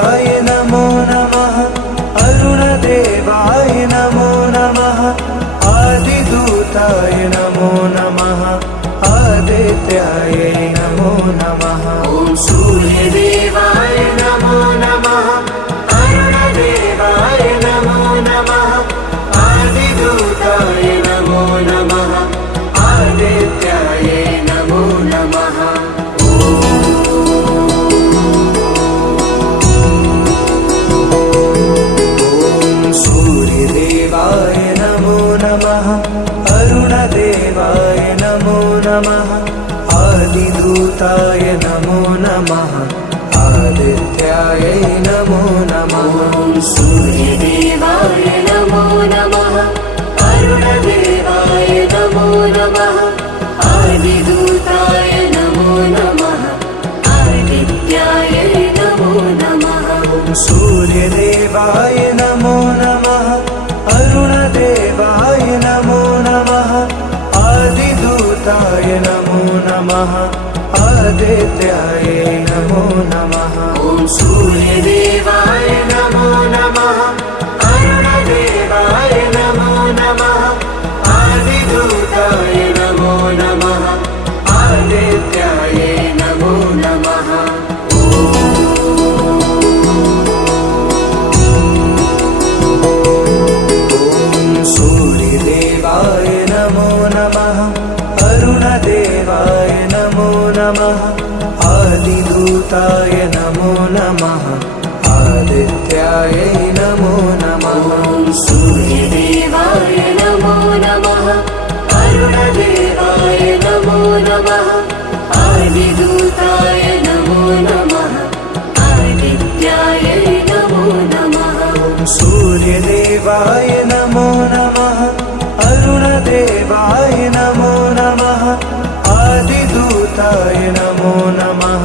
सूर्यदेवाय नमो नमः अरुणदेवाय नमो नमः आदिदूताय नमो नमः आदित्याय नमो नमः। ॐ सूर्यदेवाय नमो नमः अरुणदेवाय नमो नमः आदिदूताय नमो नमः आदित्याय नमो नमः। सूर्यदेवाय नमो नमः अरुणदेवाय नमो नमः आदिदूताय नमो नमः आदित्याय नमो नमः। ॐ सूर्यदेवाय नमो नमः अरुणदेवाय नमो नमः आदिदूताय नमो नमः आदित्याय नमो नमः। सूर्यदेवाय नमो नमः अरुणदेवाय नमो नमः आदिदूताय नमो नमः आदित्याय नमो नमः। ॐ सूर्यदेवाय नमो नमः अरुणदेवाय नमो नमः आदिदूताय नमो नमः आदित्याय नमो नमः। सूर्यदेवाय नमो नमः अरुणदेवाय नमो नमः आदिदूताय नमो नमः आदित्याय नमो नमः। ॐ सूर्यदेवाय नमो नमः अरुणदेवाय नमो नमः आदिदूताय नमो नमः आदित्याय नमो नमः। सूर्यदेवाय नमो नमः अरुणदेवाय नमो नमः आदिदूताय नमो नमः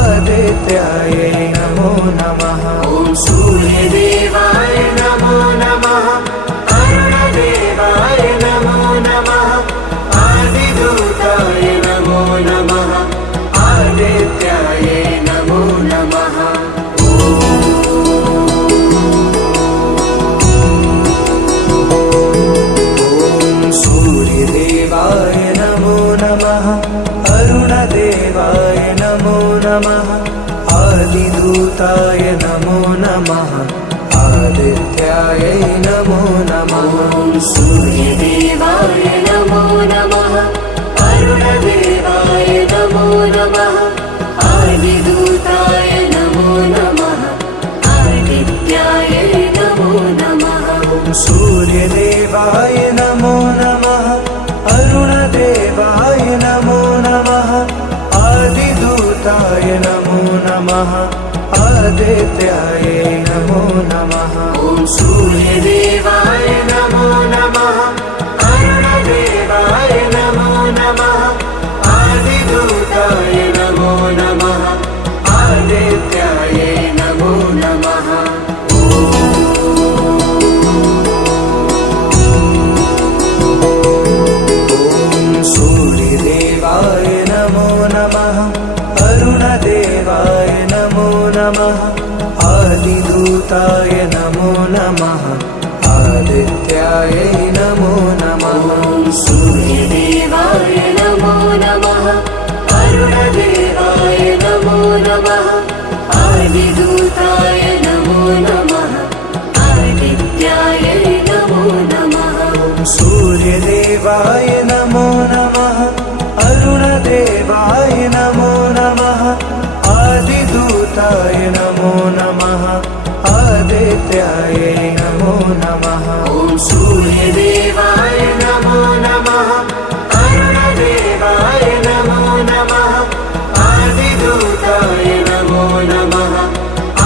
आदित्याय नमो नमः। ॐ सूर्यदेवाय नमो नमः अरुणदेवाय नमो नमः आदिदूताय नमो नमः आदित्याय नमो नमः। सूर्यदेवाय नमो नमः अरुणदेवाय नमो नमः आदिदूताय नमो नमः आदित्याय नमो नमः। ॐ सूर्यदेवाय नमो नमः अरुणदेवाय नमो नमः आदिदूताय नमो नमः आदित्याय नमो नमः। सूर्यदेवाय नमो नमः अरुणदेवाय नमो नमः आदिदूताय नमो नमः आदित्याय नमो नमः। ॐ सूर्यदेवाय नमो नमः अरुणदेवाय नमो नमः आदिदूताय नमो नमः आदित्याय नमो नमः। सूर्यदेवाय नमो नमः अरुणदेवाय नमो नमः आदिदूताय नमो नमः आदित्याय नमो नमः। ॐ सूर्यदेवाय नमो नमः अरुणदेवाय नमो नमः आदिदूताय नमो नमः आदित्याय नमो नमः। सूर्यदेवाय नमो नमः अरुणदेवाय नमो नमः आदिदूताय नमो नमः आदित्याय नमो नमः। ॐ सूर्यदेवाय नमो नमः अरुणदेवाय नमो नमः आदिदूताय नमो नमः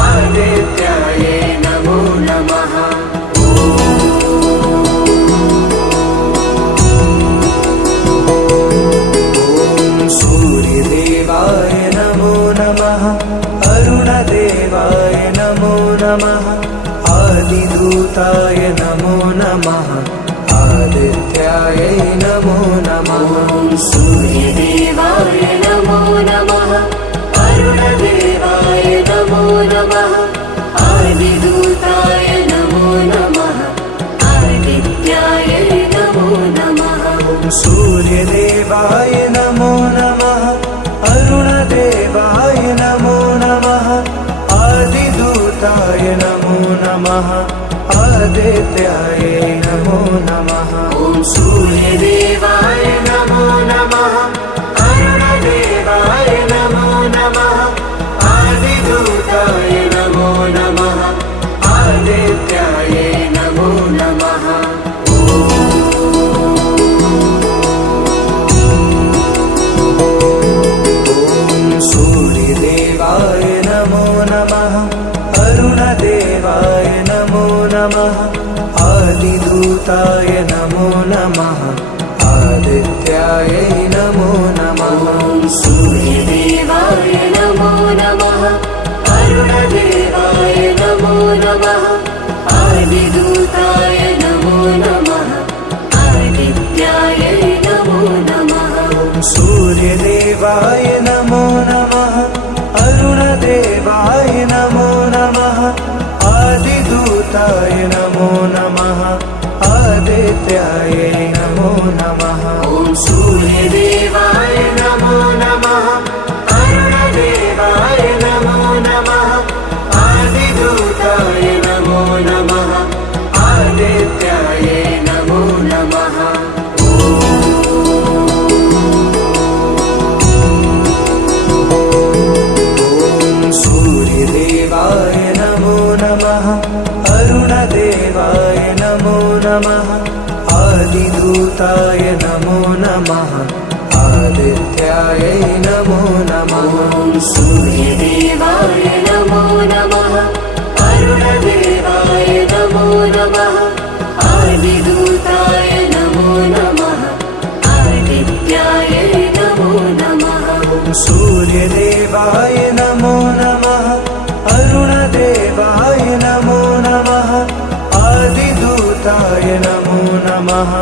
आदित्याय नमो नमः। सूर्यदेवाय नमो नमः अरुणदेवाय नमो नमः आदिदूताय नमो नमः आदित्याय नमो नमः। ॐ सूर्यदेवाय नमो नमः अरुणदेवाय नमो नमः आदित्याय नमो नमः ॐ सूर्यदेवाय नमो नमः अरुणदेवाय नमो नमः आदिदूताय नमो नमः आदित्याय नमो नमः सूर्यदेवाय नमो नमः अरुणदेवाय नमो नमः आदिदूताय नमो नमः आदित्याय नमो नमः ॐ सूर्यदेवाय नमो नमः अरुणदेवाय नमो नमः आदिदूताय नमो नमः आदित्याय नमो नमः सूर्यदेवाय नमो नमः अरुणदेवाय नमो नमः आदिदूताय नमो नमः आदित्याय नमो नमः ॐ सूर्यदेवाय नमो नमः अरुणदेवाय नमो नमः आदिदूताय नमो नमः आदित्याय नमो नमः सूर्यदेवाय नमो नमः अरुणदेवाय नमो नमः आदिदूताय नमो नमः आदित्याय नमो नमः ॐ सूर्यदेवाय नमो नमः अरुणदेवाय नमो नमः आदिदूताय नमो नमः आदित्याय नमो नमः सूर्यदेवाय नमो नमः अरुणदेवाय नमो नमः आदिदूताय नमो नमः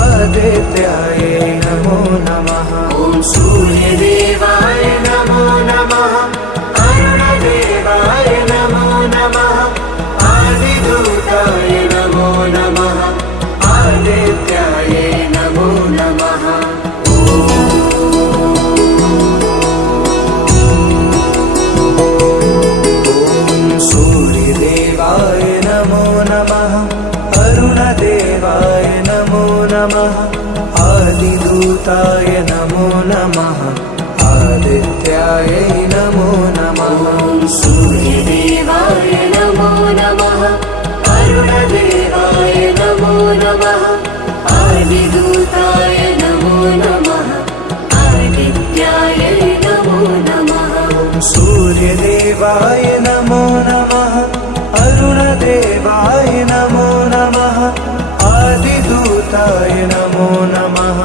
आदित्याय नमो नमः ॐ सूर्यदेवाय नमो नमः अरुणदेवाय नमो नमः आदिदूताय नमो नमः आदित्याय नमो नमः सूर्यदेवाय नमो नमः अरुणदेवाय नमो नमः आदिदूताय नमो नमः आदित्याय नमो नमः ॐ सूर्यदेवाय नमो नमः अरुणदेवाय नमो नमः आदिदूताय नमो नमः आदित्याय नमो नमः सूर्यदेवाय नमो नमः अरुणदेवाय नमो नमः आदिदूताय नमो नमः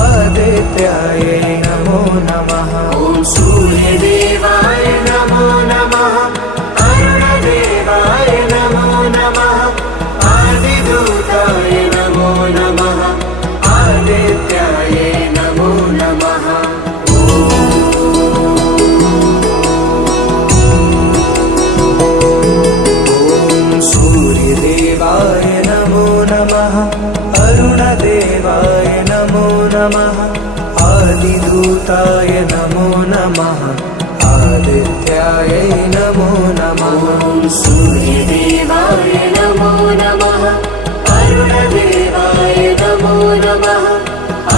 आदित्याय नमो नमः ॐ सूर्यदेवाय नमो नमः अरुणदेवाय नमो नमः आदिदूताय नमो नमः आदित्याय नमो नमः सूर्यदेवाय नमो नमः अरुणदेवाय नमो नमः आदिदूताय नमो नमः आदित्याय नमो नमः ॐ सूर्यदेवाय नमो नमः अरुणदेवाय नमो नमः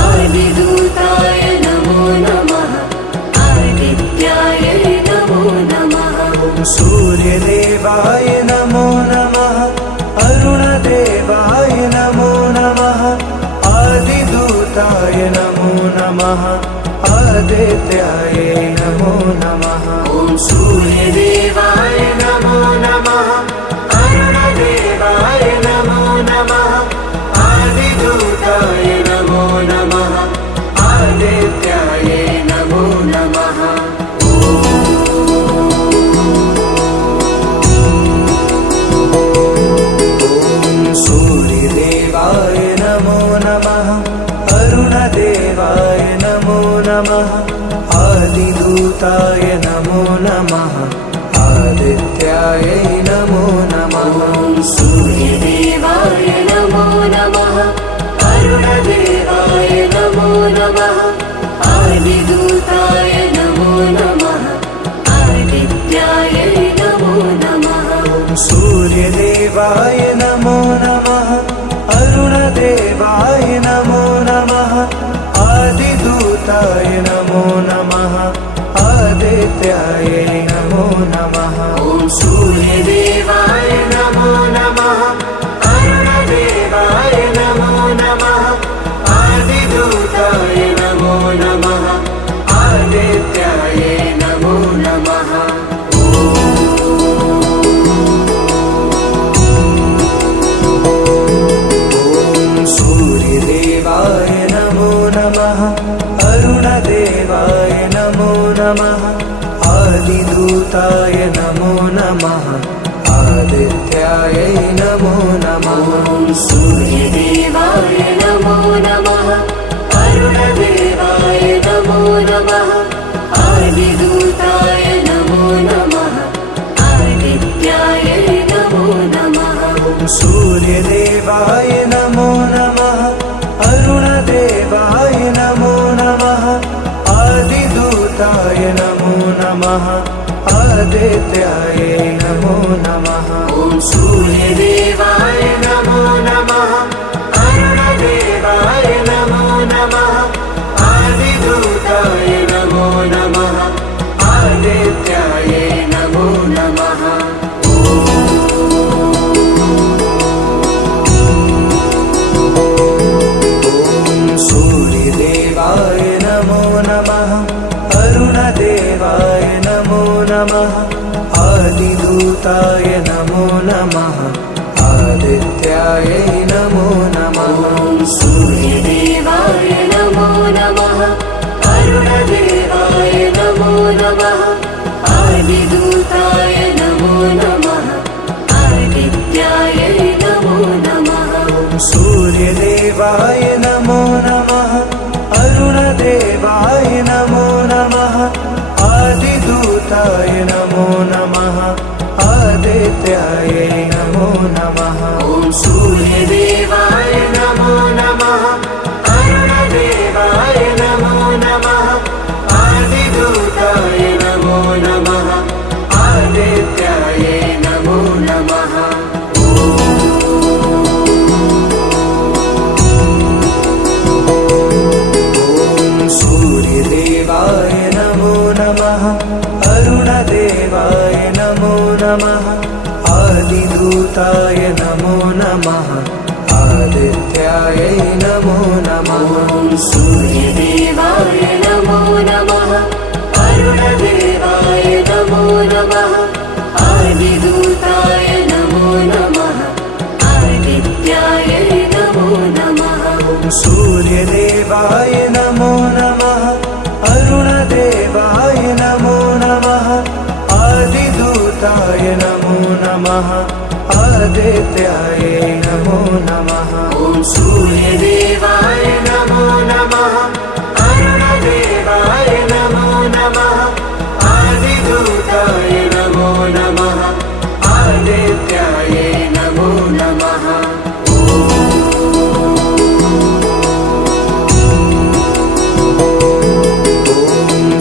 आदिदूताय नमो नमः आदित्याय नमो नमः सूर्यदेवाय नमो नमः अरुणदेवाय नमो नमः आदिदूताय नमो नमः आदित्याय नमो नमः ॐ सूर्यदेवाय नमो नमः अरुणदेवाय नमो नमः आदिदूताय नमो नमः आदित्याय नमो नमः सूर्यदेवाय नमो नमः अरुणदेवाय नमो नमः आदिदूताय नमो नमः आदित्याय नमो नमः ॐ सूर्यदेवाय नमो नमः अरुणदेवाय नमो नमः आदिदूताय नमो नमः आदित्याय नमो नमः सूर्यदेवाय नमो नमो नमः आदित्याय नमो नमः ॐ सूर्यदेवाय नमो नमः अरुणदेवाय नमो नमः आदिदूताय नमो नमः आदित्याय नमो नमः सूर्यदेवाय नमो नमः अरुणदेवाय नमो नमः आदिदूताय नमो नमः आदित्याय नमो नमः ॐ सूर्यदेवाय नमो नमः अरुणदेवाय नमो नमः आदिदूताय नमो नमः आदित्याय नमो नमः सूर्यदेवाय नमो नमः अरुणदेवाय नमो नमः आदिदूताय नमो नमः आदित्याय नमो नमः ॐ सूर्यदेवाय नमो नमः अरुणदेवाय नमो नमः आदिदूताय नमो नमः आदित्याय नमो नमः सूर्यदेवाय नमो नमः अरुणदेवाय नमो नमः आदिदूताय नमो नमः आदित्याय नमो नमः ॐ सूर्यदेवाय नमो नमः अरुणदेवाय नमो नमः आदिदूताय नमो नमः आदित्याय नमो नमः सूर्यदेवाय नमो नमः अरुणदेवाय नमो नमः आदिदूताय नमो नमः आदित्याय नमो नमः ॐ सूर्यदेवाय नमो नमः अरुणदेवाय नमो नमः आदिदूताय नमो नमः आदित्याय नमो नमः सूर्यदेवाय नमो नमः अरुणदेवाय नमो नमः आदिदूताय नमो नमः आदित्याय नमो नमः ॐ सूर्यदेवाय नमो नमः अरुणदेवाय नमो नमः आदिदूताय नमो नमः आदित्याय नमो नमः सूर्यदेवाय नमो नमः अरुणदेवाय नमो नमः आदिदूताय नमो नमः आदित्याय नमो नमः ॐ सूर्यदेवाय नमो नमः अरुणदेवाय नमो नमः आदिदूताय नमो नमः आदित्याय नमो नमः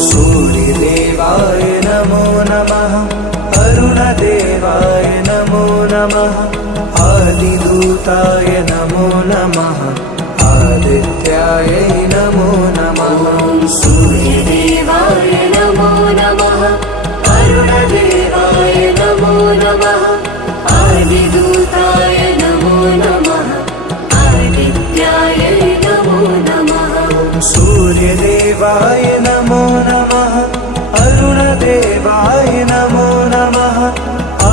सूर्यदेवाय नमो नमः अरुणदेवाय नमो नमः आदिदूताय नमो नमः आदित्याय नमो नमः ॐ सूर्यदेवाय नमो नमः अरुणदेवाय नमो नमः आदिदूताय नमो नमः आदित्याय नमो नमः सूर्यदेवाय नमो नमः अरुणदेवाय नमो नमः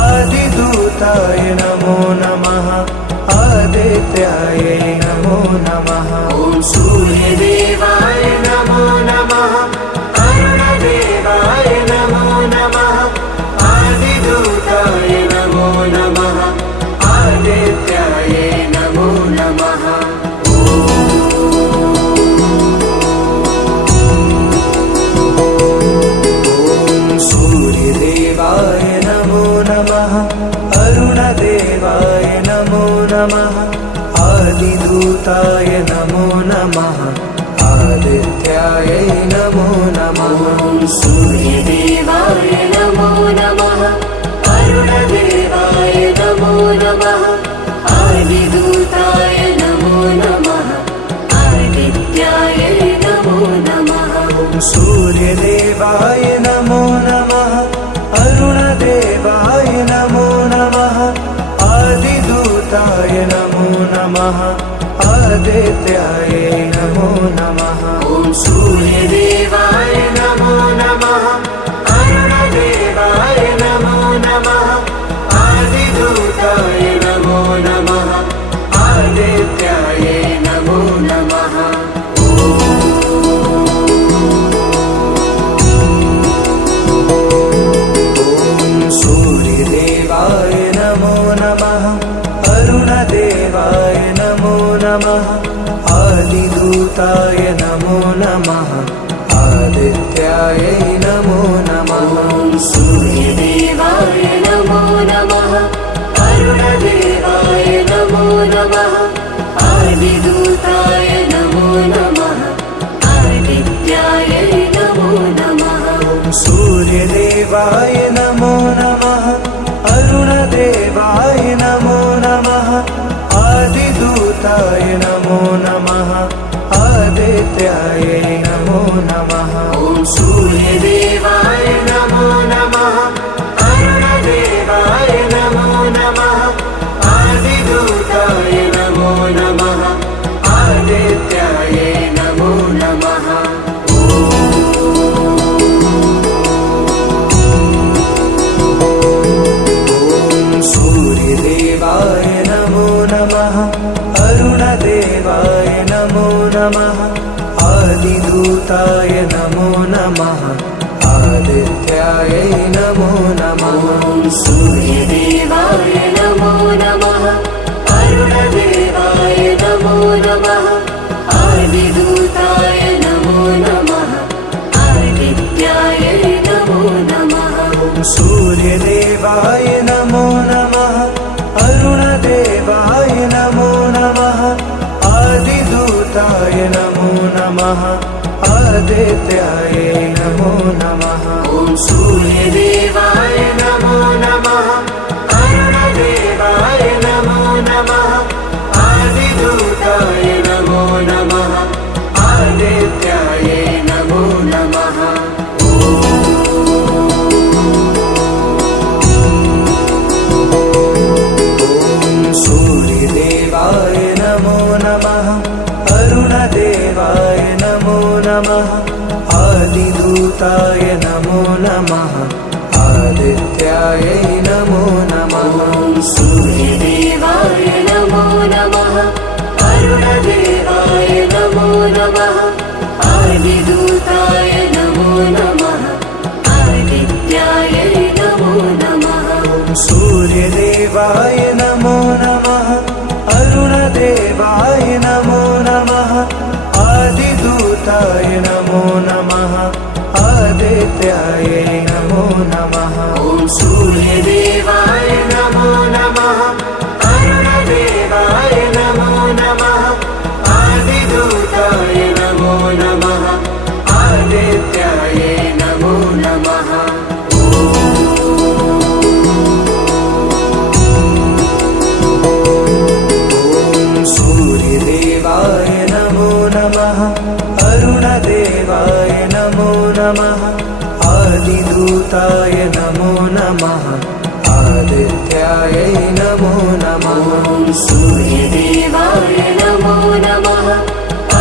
आदिदूताय नमो नमः आदित्याय नमो नमः ॐ सूर्यदेवाय नमो नमः अरुणदेवाय नमो नमः आदिदूताय नमो नमः आदित्याय नमो नमः सूर्यदेवाय नमो नमः अरुणदेवाय नमो नमः आदिदूताय नमो नमः आदित्याय नमो नमः ॐ सूर्यदेवाय नमो नमः अरुणदेवाय नमो नमः आदिदूताय नमो नमः आदित्याय नमो नमः सूर्यदेवाय नमो नमः अरुणदेवाय नमो नमः आदिदूताय नमो नमः आदित्याय नमो नमः ॐ सूर्यदेवाय नमो नमः अरुणदेवाय नमो नमः आदिदूताय नमो नमः आदित्याय नमो नमः सूर्यदेवाय नमो नमः अरुणदेवाय नमो नमः आदिदूताय नमो नमः आदित्याय नमो नमः ॐ सूर्यदेवाय नमो नमः अरुणदेवाय नमो नमः आदिदूताय नमो नमः आदित्याय नमो नमः सूर्यदेवाय नमो नमः अरुणदेवाय नमो नमः आदिदूताय नमो नमः आदित्याय नमो नमः ॐ सूर्यदेवाय नमो नमः अरुणदेवाय नमो नमः आदिदूताय नमो नमः आदित्याय नमो नमः सूर्यदेवाय नमो नमः अरुणदेवाय नमो नमः आदिदूताय नमो नमः आदित्याय नमो नमः ॐ सूर्यदेवाय नमो नमः अरुणदेवाय नमो नमः आदिदूताय नमो नमः आदित्याय नमो नमः सूर्यदेवाय नमो नमः अरुणदेवाय नमो नमः आदिदूताय नमो नमः आदित्याय नमो नमः ॐ सूर्यदेवाय नमो नमः अरुणदेवाय नमो नमः आदिदूताय नमो नमः आदित्याय नमो नमः सूर्यदेवाय नमो नमः अरुणदेवाय नमो नमः आदिदूताय नमो नमः आदित्याय नमो नमः ॐ सूर्यदेवाय नमो नमः अरुणदेवाय नमो नमः आदिदूताय नमो नमः आदित्याय नमो नमः सूर्यदेवाय नमो नमः अरुणदेवाय नमो नमः आदिदूताय नमो नमः आदित्याय नमो नमः ॐ सूर्यदेवाय नमो नमः अरुणदेवाय नमो नमः आदिदूताय नमो नमः आदित्याय नमो नमः सूर्यदेवाय नमो नमः अरुणदेवाय नमो नमः आदिदूताय नमो नमः आदित्याय नमो नमः ॐ सूर्यदेवाय नमो नमः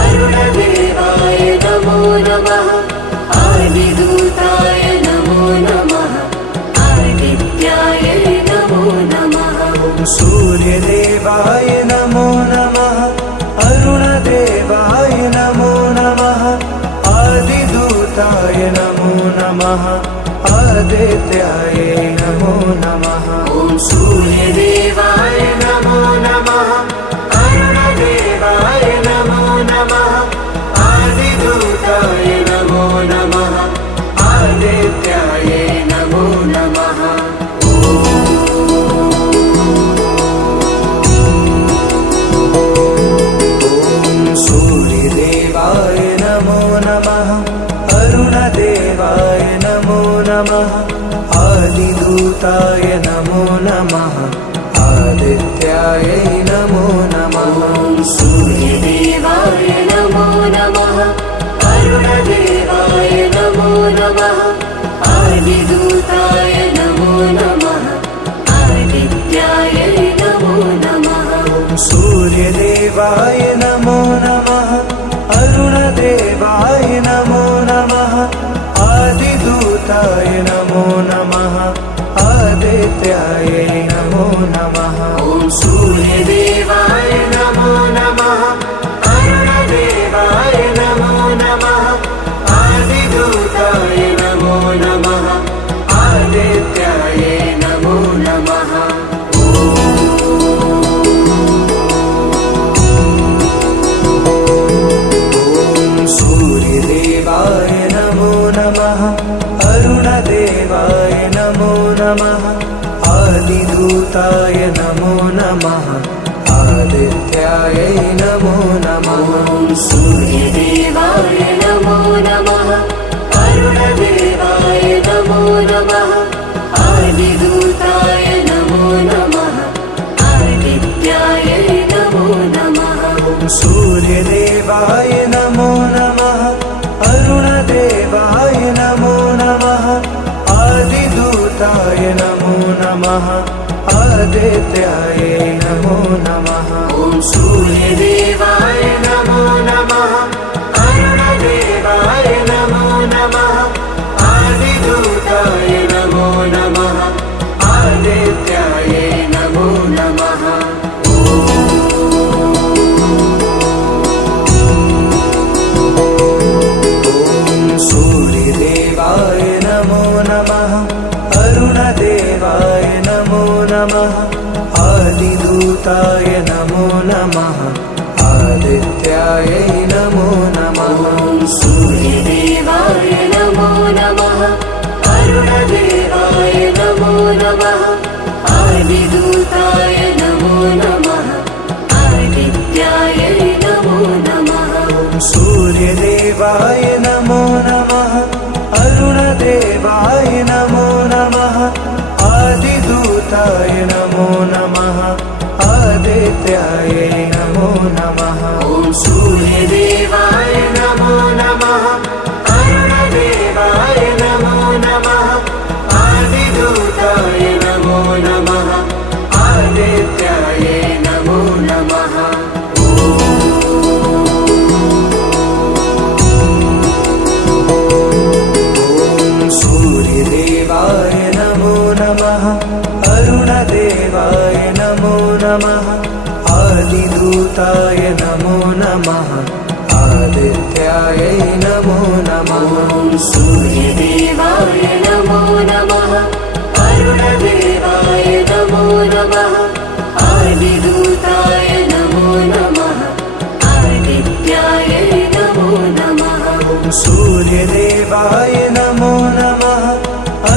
अरुणदेवाय नमो नमः आदिदूताय नमो नमः आदित्याय नमो नमः सूर्यदेवाय नमो नमः अरुणदेवाय नमो नमः आदिदूताय नमो नमः आदित्याय नमो नमः ॐ सूर्यदेवाय नमो नमः अरुणदेवाय नमो नमः आदिदूताय नमो नमः आदित्याय नमो नमः सूर्यदेवाय नमो नमः अरुणदेवाय नमो नमः आदिदूताय नमो नमः सूर्यदेवाय नमो नमः अरुणदेवाय नमो नमः आदिदूताय नमो नमः आदित्याय नमो नमः ॐ सूर्यदेवाय नमो नमः अरुणदेवाय नमो नमः आदिदूताय नमो नमः आदित्याय नमो नमः सूर्यदेवाय नमो नमः अरुणदेवाय नमो नमः आदिदूताय नमो नमः आदित्याय नमो नमः ॐ सूर्यदेवाय नमो नमः अरुणदेवाय नमो नमः आदिदूताय नमो नमः आदित्याय नमो नमः सूर्यदेवाय नमो नमः अरुणदेवाय नमो नमः आदिदूताय नमो नमः आदित्याय नमो नमः ॐ सूर्यदेवाय नमो नमः अरुणदेवाय नमो नमः आदिदूताय नमो नमः आदित्याय नमो नमः सूर्यदेवाय नमो नमः अरुणदेवाय नमो नमः आदिदूताय नमो नमः आदित्याय नमो नमः ॐ सूर्यदेवाय नमो नमः अरुणदेवाय नमो नमः आदिदूताय नमो नमः आदित्याय नमो नमः सूर्यदेवाय नमो नमः अरुणदेवाय नमो नमः आदिदूताय नमो नमः आदित्याय नमो नमः ॐ सूर्यदेवाय नमो नमः अरुणदेवाय नमो नमः आदिदूताय नमो नमः आदित्याय नमो नमः सूर्यदेवाय नमो नमः अरुणदेवाय नमो नमः आदिदूताय नमो नमः आदित्याय नमो नमः ॐ सूर्यदेवाय नमो नमः अरुणदेवाय नमो नमः आदिदूताय नमो नमः आदित्याय नमो नमः सूर्यदेवाय नमो नमः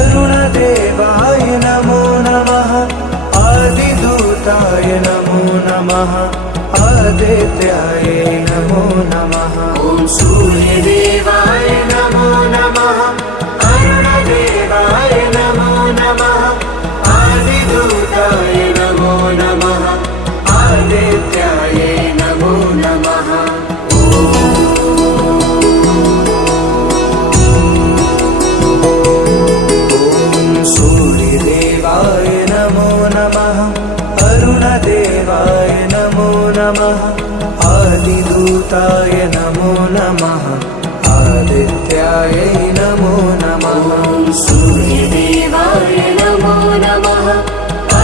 अरुणदेवाय नमो नमः आदिदूताय नमो नमः आदित्याय नमो नमः ॐ सूर्यदेवाय नमो नमः अरुणदेवाय नमो नमः आदिदूताय नमो नमः आदित्याय नमो नमः सूर्यदेवाय नमो नमः अरुणदेवाय नमो नमः आदिदूताय नमो नमः आदित्याय नमो नमः ॐ सूर्यदेवाय नमो नमः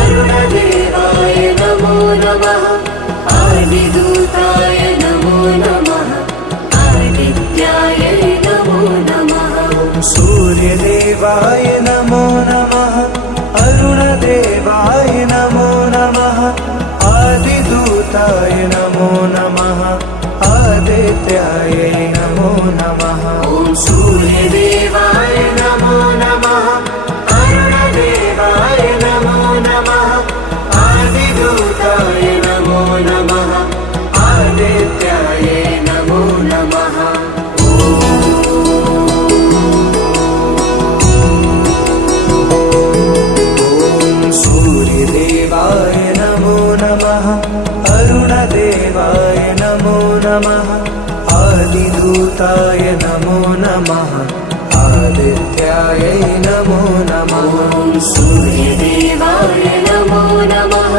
अरुणदेवाय नमो नमः आदिदूताय नमो नमः आदित्याय नमो नमः सूर्यदेवाय नमो नमः अरुणदेवाय नमो नमः आदिदूताय नमो नमः आदित्याय नमो नमः ॐ सूर्यदेवाय नमो नमः अरुणदेवाय नमो नमः आदिदूताय नमो नमः आदित्याय नमो नमः सूर्यदेवाय नमो नमः अरुणदेवाय नमो नमः आदिदूताय नमो नमः आदित्याय नमो नमः ॐ सूर्यदेवाय नमो नमः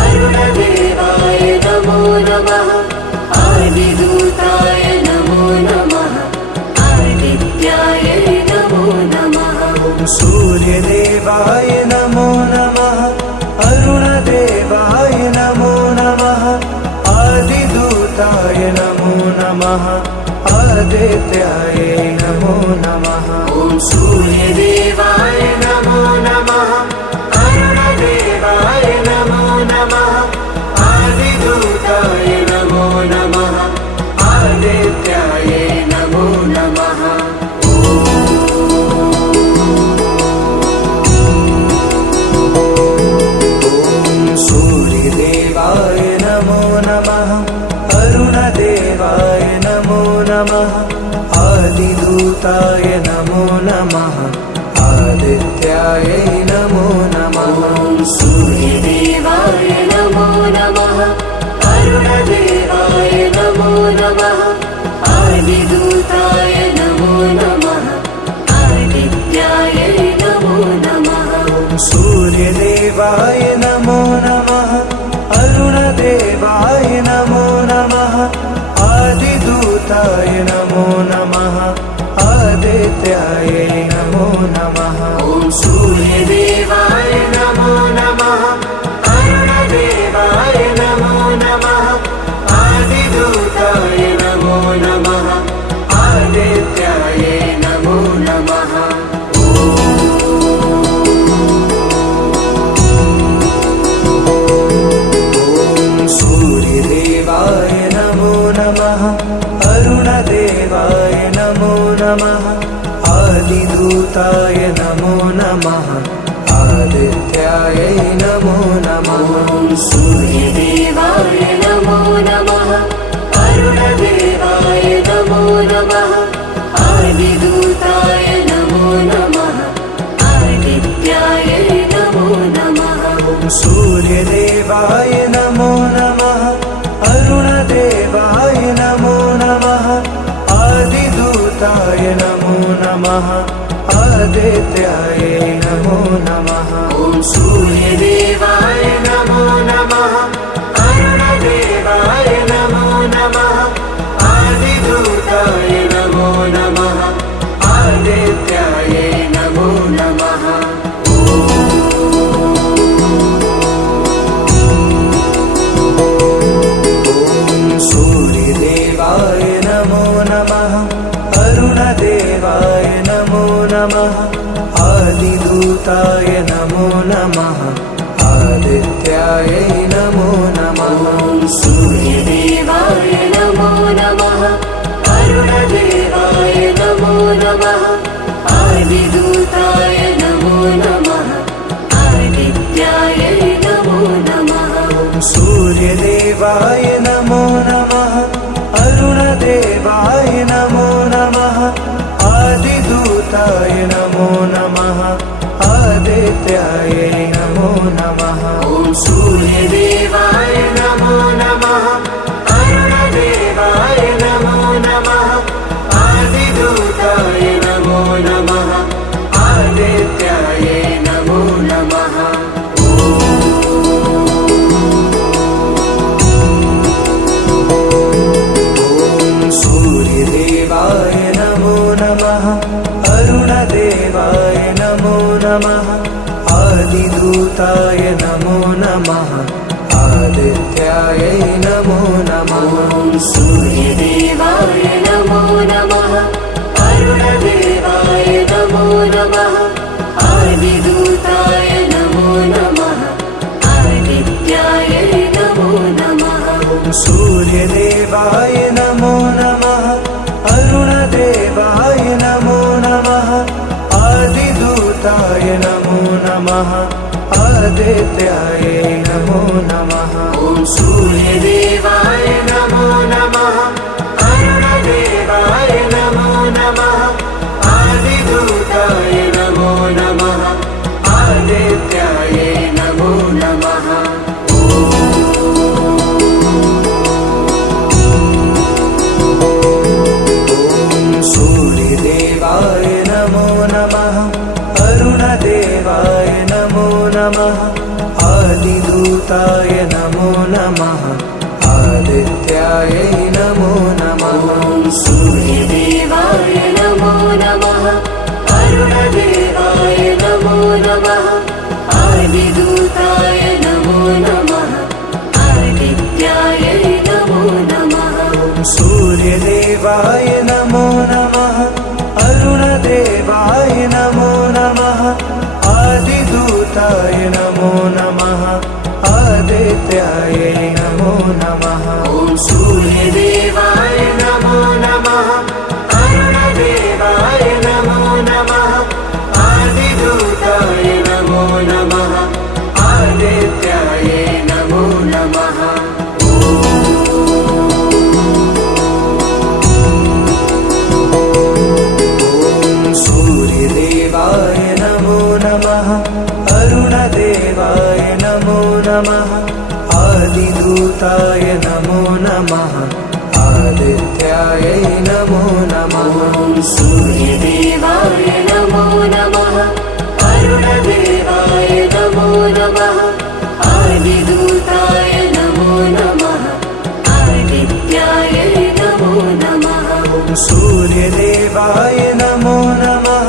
अरुणदेवाय नमो नमः नमः आदित्याय नमो नमः ॐ सूर्यदेवाय नमो नमः अरुणदेवाय नमो नमः आदिदूताय नमो नमः आदित्याय नमो नमः सूर्यदेवाय नमो नमः अरुणदेवाय नमो नमः आदिदूताय नमो नमः आदित्याय नमो नमः ॐ सूर्यदेवाय नमो नमः अरुणदेवाय नमो नमः आदिदूताय नमो नमः आदित्याय नमो नमः सूर्यदेवाय नमो नमः अरुणदेवाय नमो नमः आदिदूताय नमो नमः आदित्याय नमो नमः ॐ सूर्यदेवाय नमो नमः अरुणदेवाय नमो नमः आदिदूताय नमो नमः आदित्याय नमो नमः सूर्यदेवाय नमो नमः अरुणदेवाय नमो नमः आदिदूताय नमो नमः आदित्याय नमो नमः ॐ सूर्यदेवाय नमो नमः अरुणदेवाय नमो नमः आदिदूताय नमो नमः आदित्याय नमो नमः सूर्यदेवाय नमो नमः अरुणदेवाय नमो नमः आदिदूताय नमो नमः आदित्याय नमो नमः ॐ सूर्यदेवाय नमो नमः अरुणदेवाय नमो नमः आदिदूताय नमो नमः आदित्याय नमो नमः सूर्यदेवाय नमो नमः अरुणदेवाय नमो नमः आदिदूताय नमो नमः आदित्याय नमो नमः ॐ सूर्यदेवाय नमो नमः अरुणदेवाय नमो नमः आदिदूताय नमो नमः आदित्याय नमो नमः सूर्यदेवाय नमो नमः अरुणदेवाय नमो नमः आदिदूताय नमो नमः आदित्याय नमो नमः ॐ सूर्यदेवाय नमो नमः अरुणदेवाय नमो नमः आदिदूताय नमो नमः आदित्याय नमो नमः सूर्यदेवाय नमो नमः अरुणदेवाय नमो नमः आदिदूताय नमो नमः आदित्याय नमो नमः ॐ सूर्यदेवाय नमो नमः अरुणदेवाय नमो नमः आदिदूताय नमो नमः आदित्याय नमो नमः सूर्यदेवाय नमो नमः अरुणदेवाय नमो नमः आदिदूताय नमो नमः आदित्याय नमो नमः ॐ सूर्यदेवाय नमो नमः अरुणदेवाय नमो नमः आदिदूताय नमो नमः आदित्याय नमो नमः सूर्यदेवाय नमो नमः अरुणदेवाय नमो नमः आदिदूताय नमो नमः सूर्यदेवाय नमो नमः अरुणदेवाय नमो नमः आदिदूताय नमो नमः आदित्याय नमो नमः ॐ सूर्यदेवाय नमो नमः अरुणदेवाय नमो नमः आदिदूताय नमो नमः आदित्याय नमो नमः सूर्यदेवाय नमो नमः अरुणदेवाय नमो नमः आदिदूताय नमो नमः आदित्याय नमो नमः ॐ सूर्यदेवाय नमो नमः अरुणदेवाय नमो नमः आदिदूताय नमो नमः आदित्याय नमो नमः सूर्यदेवाय नमो नमः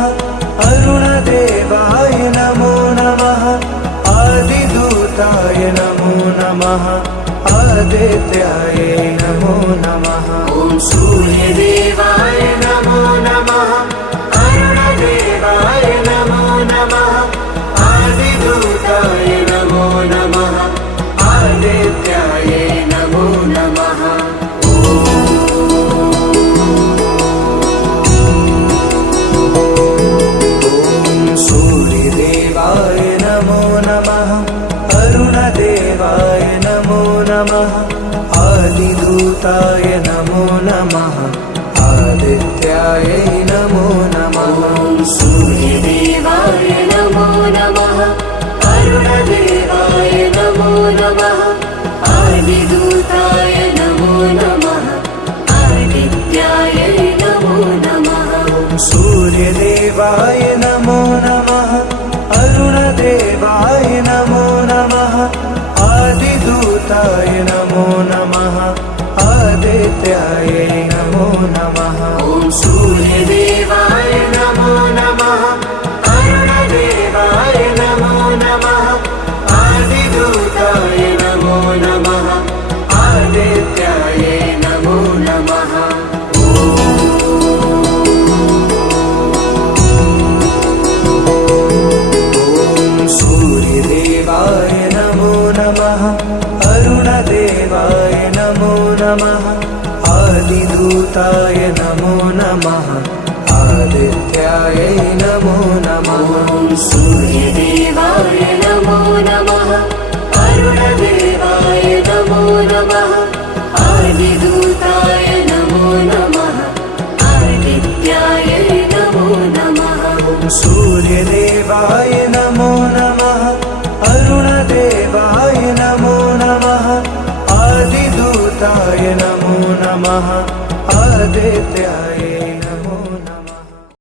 अरुणदेवाय नमो नमः आदिदूताय नमो नमः आदित्याय नमो नमः ॐ सूर्यदेवाय नमो नमः अरुणदेवाय नमो नमः आदिदूताय नमो नमः आदित्याय नमो नमः सूर्यदेवाय नमो नमः अरुणदेवाय नमो नमः आदिदूताय नमो नमः आदित्याय नमो नमः ॐ सूर्यदेवाय नमो नमः अरुणदेवाय नमो नमः आदिदूताय नमो नमः आदित्याय नमो नमः सूर्यदेवाय नमो नमः अरुणदेवाय नमो नमः आदिदूताय नमो नमः आदित्याय नमो नमः ॐ सूर्यदेवाय नमो नमः अरुणदेवाय नमो नमः आदिदूताय नमो नमः आदित्याय नमो नमः सूर्यदेवाय नमो नमः अरुणदेवाय नमो नमः आदिदूताय नमो नमः आदित्याय नमो नमः ॐ सूर्यदेवाय नमो नमः अरुणदेवाय नमो नमः आदिदूताय नमो नमः आदित्याय नमो नमः सूर्यदेवाय नमो नमः अरुणदेवाय नमो नमः आदिदूताय नमो नमः आदित्याय